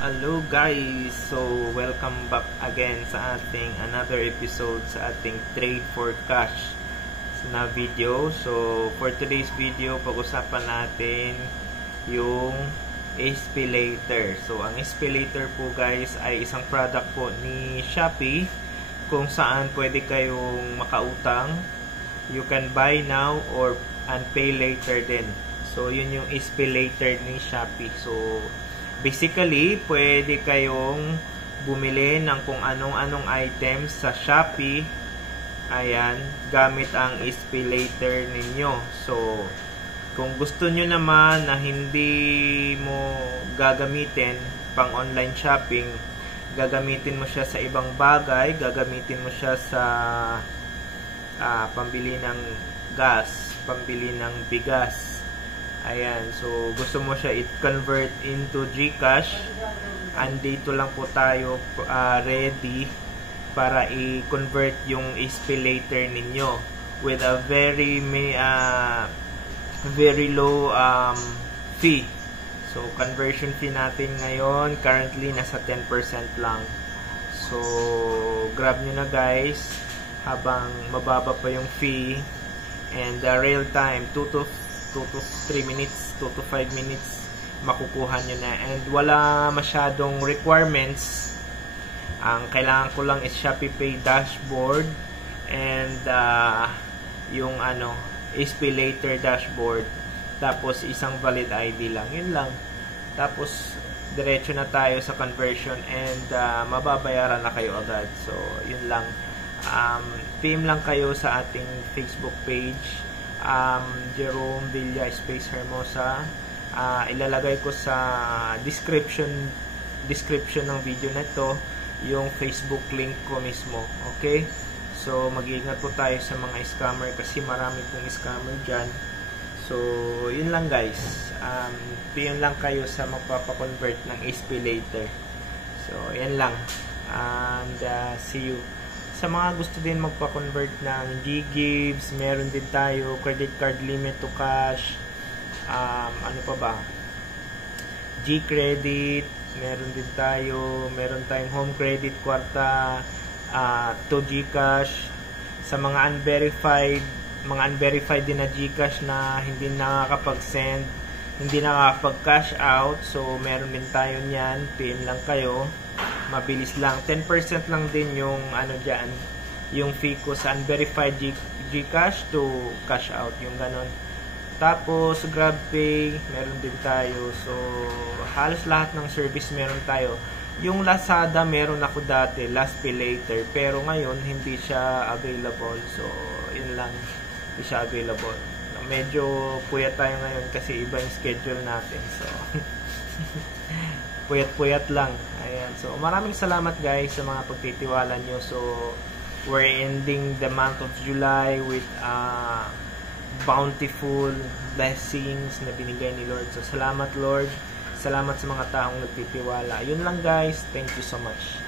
Hello guys! So, welcome back again sa ating another episode sa ating Trade for Cash na video. So, for today's video, pag-usapan natin yung SPayLater. So, ang SPayLater po guys ay isang product po ni Shopee kung saan pwede kayong makautang. You can buy now or and pay later din. So, yun yung SPayLater ni Shopee. So, basically, pwede kayong bumili ng kung anong-anong items sa Shopee. Ayan, gamit ang SPayLater ninyo. So, kung gusto nyo naman na hindi mo gagamitin pang online shopping, gagamitin mo siya sa ibang bagay, gagamitin mo siya sa pambili ng gas, pambili ng bigas. Ayan, so gusto mo siya i-convert into GCash, andito lang po tayo ready para i-convert yung SPayLater ninyo with a very low fee. So conversion fee natin ngayon currently nasa 10% lang. So grab nyo na guys habang mababa pa yung fee, and real time 2 to 3 minutes, 2 to 5 minutes makukuha nyo na, and wala masyadong requirements. Ang kailangan ko lang is Shopee Pay dashboard and yung SPayLater dashboard, tapos isang valid ID lang, yun lang, tapos diretso na tayo sa conversion and mababayaran na kayo agad. So yun lang, PM lang kayo sa ating Facebook page, Jerome Villa Space Hermosa. Ilalagay ko sa description ng video na ito yung Facebook link ko mismo. Okay, so mag-iingat po tayo sa mga scammer kasi marami pong scammer dyan. So yun lang guys, PM lang kayo sa magpapakonvert ng SPayLater. So yan lang, and see you. Sa mga gusto din magpa-convert ng GGives, meron din tayo credit card limit to cash, ano pa ba, G-credit, meron din tayo, meron tayong home credit kwarta, to GCash. Sa mga unverified din na GCash na hindi nakakapag-send, hindi nakakapag-cash out, so meron din tayo niyan. PM lang kayo, mabilis lang, 10% lang din yung dyan, yung fee ko sa unverified GCash to cash out, yung ganon. Tapos GrabPay meron din tayo. So halos lahat ng service meron tayo. Yung Lazada meron ako dati, SPayLater, pero ngayon hindi siya available. So yun lang, hindi siya available. Medyo puyat tayo ngayon kasi iba yung schedule natin. So puyat-puyat lang. Ayan. So, maraming salamat guys sa mga pagtitiwala nyo. So, we're ending the month of July with bountiful blessings na binigay ni Lord. So, salamat Lord. Salamat sa mga taong nagtitiwala. Yun lang guys. Thank you so much.